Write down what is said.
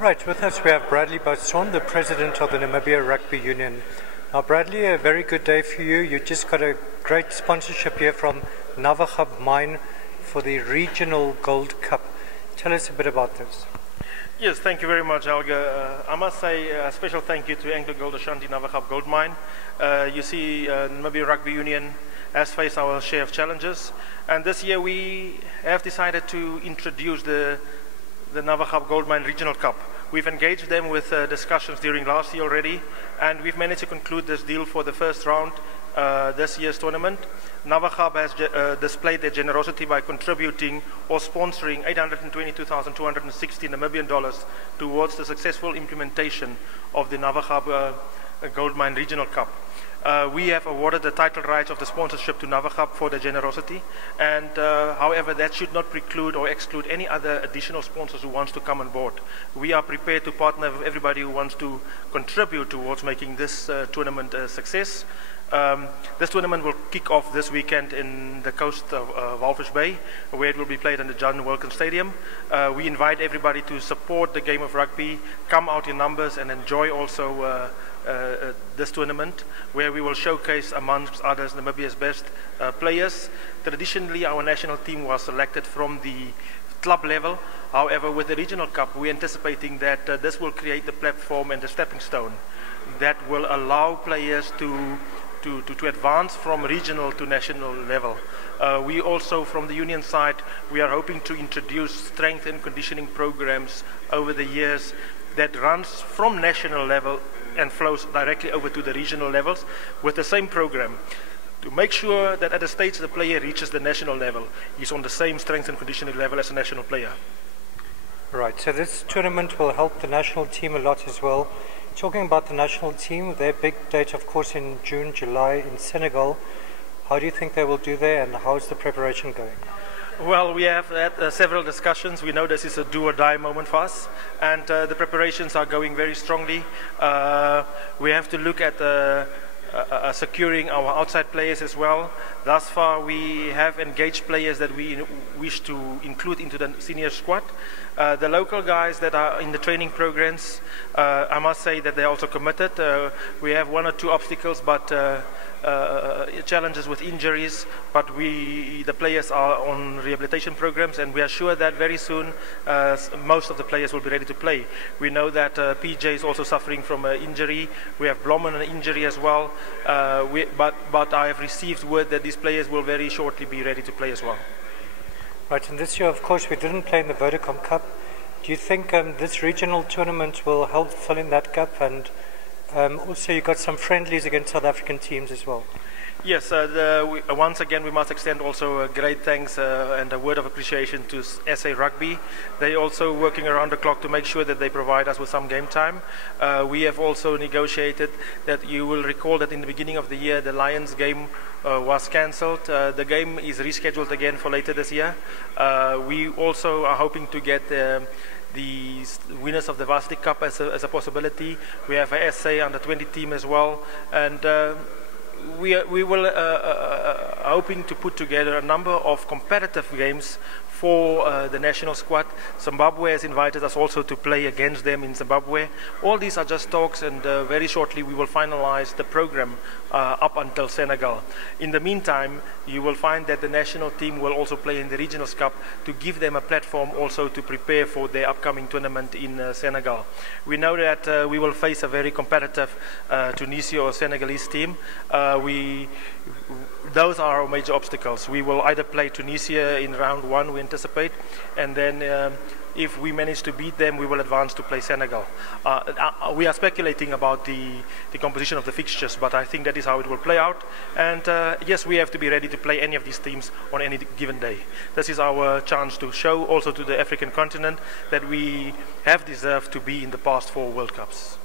Right, with us we have Bradley Bosson, the president of the Namibia Rugby Union. Now Bradley, a very good day for you. You just got a great sponsorship here from Navachab Mine for the Regional Gold Cup. Tell us a bit about this. Yes, thank you very much, Alga. I must say a special thank you to AngloGold Ashanti Navachab Gold Mine. You see, Namibia Rugby Union has faced our share of challenges, and this year we have decided to introduce the Navachab Gold Mine Regional Cup. We've engaged them with discussions during last year already, and we've managed to conclude this deal for the first round this year's tournament. Navachab has displayed their generosity by contributing or sponsoring 822,260 Namibian dollars towards the successful implementation of the Navachab Gold Mine Regional Cup. We have awarded the title rights of the sponsorship to Navachab for their generosity, and however that should not preclude or exclude any other additional sponsors who wants to come on board. We are prepared to partner with everybody who wants to contribute towards making this tournament a success. This tournament will kick off this weekend in the coast of Walvis Bay, where it will be played in the John Wilkins Stadium. We invite everybody to support the game of rugby, come out in numbers and enjoy also this tournament, where we will showcase amongst others Namibia's best players. Traditionally our national team was selected from the club level. However, with the Regional Cup we're anticipating that this will create the platform and the stepping stone that will allow players to advance from regional to national level. We also, from the union side, we are hoping to introduce strength and conditioning programs over the years that runs from national level and flows directly over to the regional levels with the same program, to make sure that at the stage the player reaches the national level, he's on the same strength and conditioning level as a national player. Right, so this tournament will help the national team a lot as well. Talking about the national team, their big date of course in June, July in Senegal. How do you think they will do there, and how is the preparation going? Well, we have had several discussions. We know this is a do or die moment for us, and the preparations are going very strongly. We have to look at securing our outside players as well. Thus far we have engaged players that we wish to include into the senior squad. The local guys that are in the training programs, I must say that they're also committed. We have one or two obstacles, but challenges with injuries, but the players are on rehabilitation programs, and we are sure that very soon most of the players will be ready to play. We know that PJ is also suffering from an injury. We have Blom on an injury as well, but I have received word that these players will very shortly be ready to play as well. Right, and this year of course we didn't play in the Vodacom Cup. Do you think this regional tournament will help fill in that gap? And also you got some friendlies against South African teams as well. Yes, once again we must extend also a great thanks and a word of appreciation to SA Rugby. They also working around the clock to make sure that they provide us with some game time. We have also negotiated that you will recall that in the beginning of the year the Lions game was cancelled. The game is rescheduled again for later this year. We also are hoping to get the winners of the Varsity Cup as a possibility. We have a SA under 20 team as well, and we will hoping to put together a number of competitive games for the national squad. Zimbabwe has invited us also to play against them in Zimbabwe. All these are just talks, and very shortly we will finalize the program up until Senegal. In the meantime, you will find that the national team will also play in the Regionals Cup to give them a platform also to prepare for their upcoming tournament in Senegal. We know that we will face a very competitive Tunisia or Senegalese team. Those are our major obstacles. We will either play Tunisia in round one, we anticipate, and then if we manage to beat them, we will advance to play Senegal. We are speculating about the composition of the fixtures, but I think that is how it will play out. And yes, we have to be ready to play any of these teams on any given day. This is our chance to show also to the African continent that we have deserved to be in the past 4 World Cups.